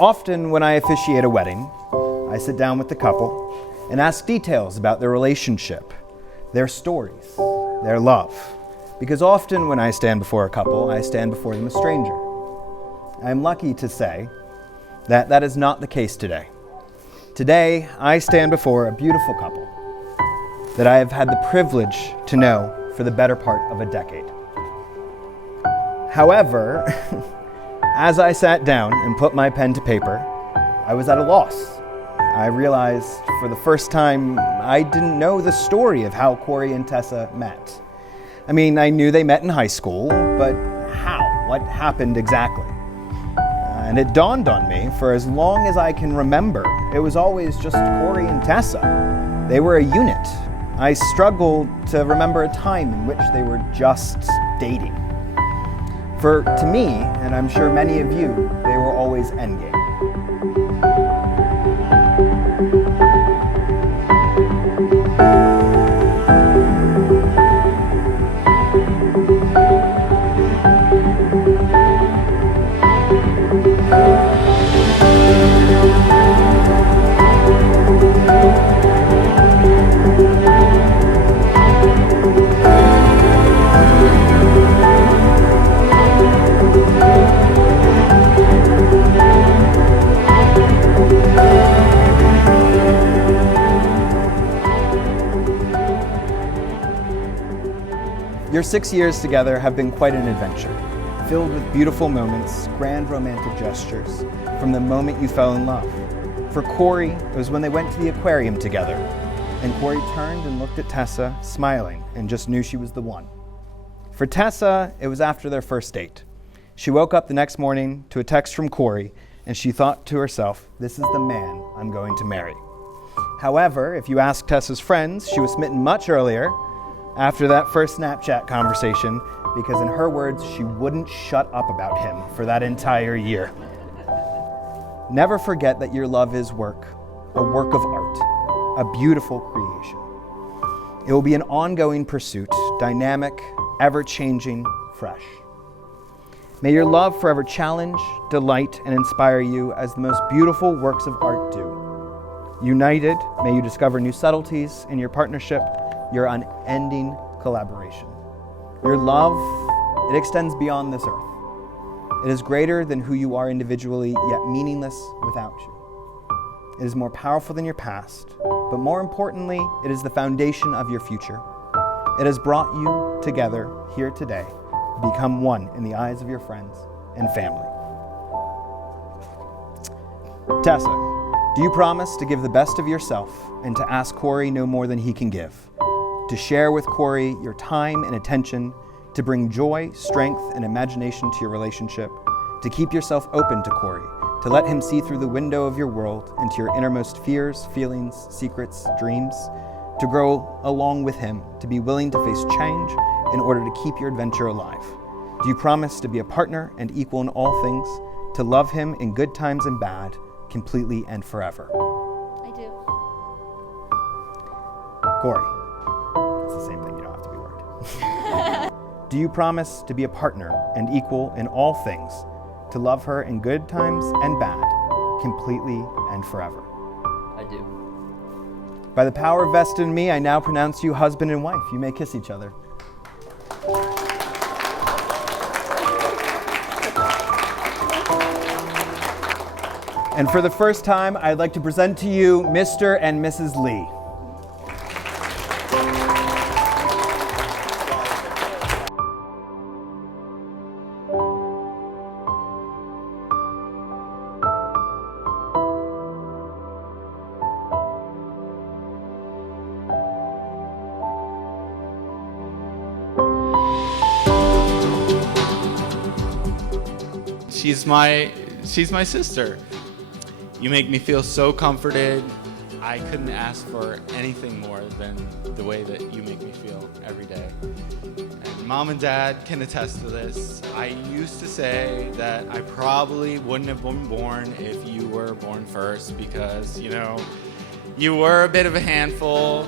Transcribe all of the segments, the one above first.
Often when I officiate a wedding, I sit down with the couple and ask details about their relationship, their stories, their love. Because often when I stand before a couple, I stand before them a stranger. I am lucky to say that that is not the case today. Today, I stand before a beautiful couple that I have had the privilege to know for the better part of a decade. However, as I sat down and put my pen to paper, I was at a loss. I realized for the first time I didn't know the story of how Corey and Tessa met. I mean, I knew they met in high school, but how? What happened exactly? And it dawned on me, for as long as I can remember, it was always just Corey and Tessa. They were a unit. I struggled to remember a time in which they were just dating. For to me, and I'm sure many of you, they were always endgame. Your 6 years together have been quite an adventure, filled with beautiful moments, grand romantic gestures, from the moment you fell in love. For Corey, it was when they went to the aquarium together, and Corey turned and looked at Tessa, smiling, and just knew she was the one. For Tessa, it was after their first date. She woke up the next morning to a text from Corey, and she thought to herself, "This is the man I'm going to marry." However, if you ask Tessa's friends, she was smitten much earlier, after that first Snapchat conversation, because in her words, she wouldn't shut up about him for that entire year. Never forget that your love is work, a work of art, a beautiful creation. It will be an ongoing pursuit, dynamic, ever-changing, fresh. May your love forever challenge, delight, and inspire you as the most beautiful works of art do. United, may you discover new subtleties in your partnership, your unending collaboration. Your love, it extends beyond this earth. It is greater than who you are individually, yet meaningless without you. It is more powerful than your past, but more importantly, it is the foundation of your future. It has brought you together here today to become one in the eyes of your friends and family. Tessa, do you promise to give the best of yourself and to ask Corey no more than he can give? To share with Corey your time and attention, to bring joy, strength, and imagination to your relationship, to keep yourself open to Corey, to let him see through the window of your world into your innermost fears, feelings, secrets, dreams, to grow along with him, to be willing to face change in order to keep your adventure alive. Do you promise to be a partner and equal in all things, to love him in good times and bad, completely and forever? I do. Corey. It's the same thing, you don't have to be worried. Do you promise to be a partner and equal in all things, to love her in good times and bad, completely and forever? I do. By the power vested in me, I now pronounce you husband and wife. You may kiss each other. And for the first time, I'd like to present to you Mr. and Mrs. Lee. She's my sister. You make me feel so comforted. I couldn't ask for anything more than the way that you make me feel every day. And Mom and Dad can attest to this. I used to say that I probably wouldn't have been born if you were born first because, you were a bit of a handful,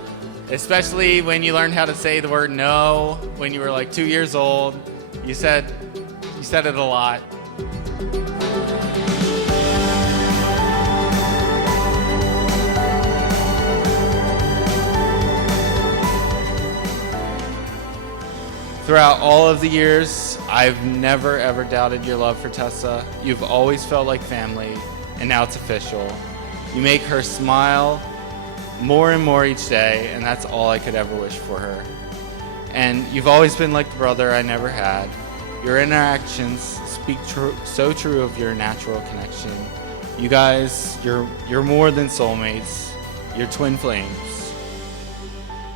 especially when you learned how to say the word no when you were like 2 years old. You said it a lot. Throughout all of the years, I've never ever doubted your love for Tessa. You've always felt like family, and now it's official. You make her smile more and more each day, and that's all I could ever wish for her. And you've always been like the brother I never had. Your interactions speak so true of your natural connection. You guys, you're more than soulmates. You're twin flames.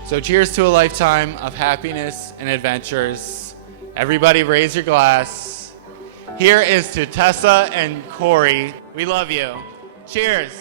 So cheers to a lifetime of happiness and adventures. Everybody raise your glass. Here is to Tessa and Corey. We love you. Cheers.